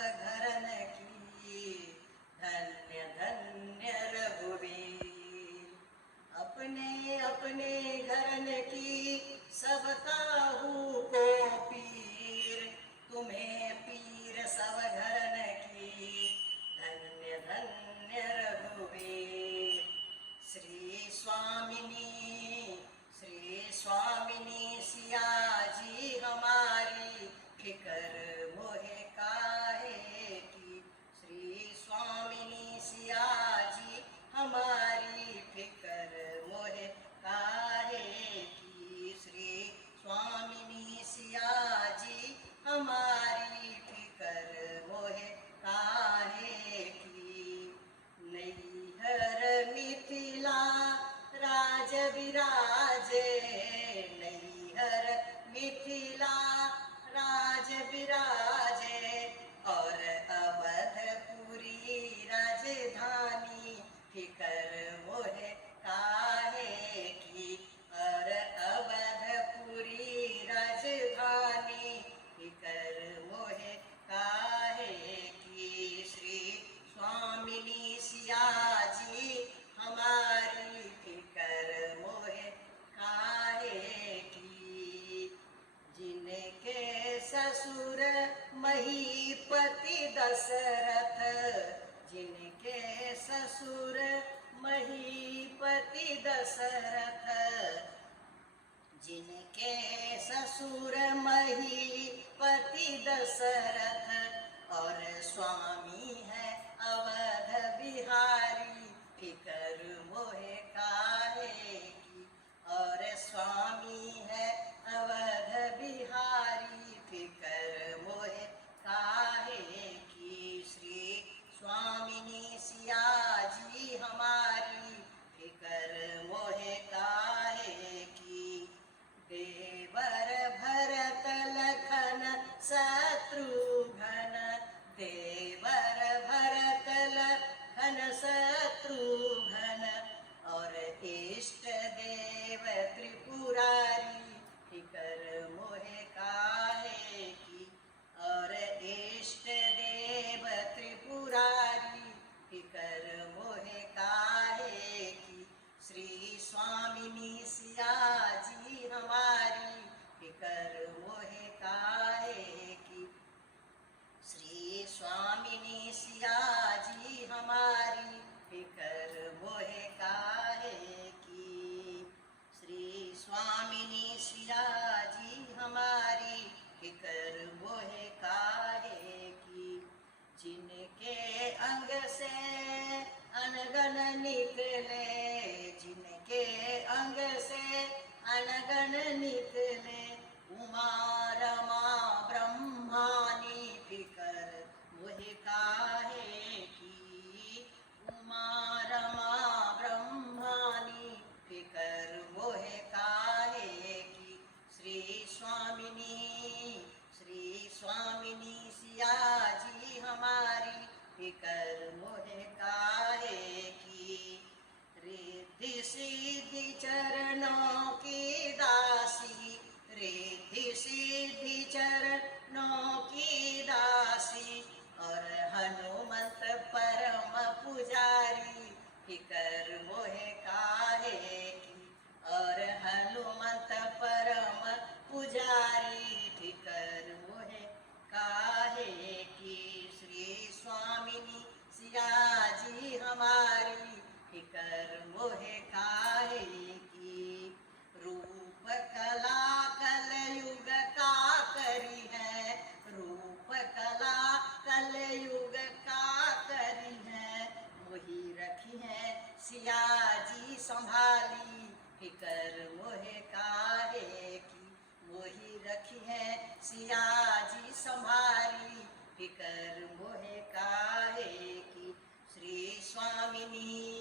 घरन की, धन्य धन्य रघुवीर। अपने अपने घरन की सब काहू को पीर, तुम्हें पीर सब घरन की, धन्य धन्य रघुवीर। श्री स्वामिनी सिया जी हमारी, फिकर मोहे काहे की। श्री स्वामिनी सिया जी हमारी, फिकर मोहे काहे की। श्री स्वामिनी सिया जी हमारी, फिकर मोहे काहे की। नैहर मिथिला राज विराजे, नैहर मिथिला राज विराजे, और अवधपुरी राजधानी, फिकर मोहे काहे की। और अवधपुरी राजधानी, फिकर मोहे काहे की। श्री स्वामिनी सिया जी हमारी, फिकर मोहे काहे की। जिनके ससुर महीपति दशरथ, जिनके ससुर महीपति दशरथ, जिनके ससुर महीपति दशरथ, और स्वामी है अवध बिहारी, फिकर मोहे काहे की। और स्वामी है अवध बिहारी, फिकर मोहे काहे की। श्री स्वामिनी सिया जी हमारी, फिकर मोहे काहे की। देवर भरत लखन शत्रुघ्न, देवर भरत लखन शत्रुघ्न, और इष्ट देव त्रिपुरारी, फिकर मोहे काहे की। और इष्ट देव त्रिपुरारी, फिकर मोहे काहे की। श्री स्वामिनी सिया जी हमारी, फिकर मोहे काहे की। श्री स्वामिनी सिया जी हमारी, फिकर मोहे काहे की। श्री स्वामिनी सिया जी हमारी, फिकर मोहे काहे की। जिनके अंग से अनगन निकले, जिनके अंग से अनगन निकले, उमा रमा ब्रह्मानी, फिकर मोहे काहे की। उमा रमा ब्रह्मानी, फिकर मोहे काहे की। श्री स्वामिनी सिया जी हमारी, फिकर मोहे काहे की। रिद्धि सिद्धि चरणों की दासी, रिद्धि सिद्धि चरणों की दासी, और हनुमंत परम पुजारी, फिकर मोहे काहे की। और हनुमंत परम पुजारी, फिकर मोहे काहे की। श्री स्वामिनी सिया जी हमारी, फिकर मोहे काहे की। रूप कला कलयुग का करी है, रूप कला कलयुग का करी है, मोही रखी है सिया जी संभाली, फिकर मोहे काहे की। मोही रखी है सिया जी संभाली, फिकर मोहे काहे की। श्री स्वामिनी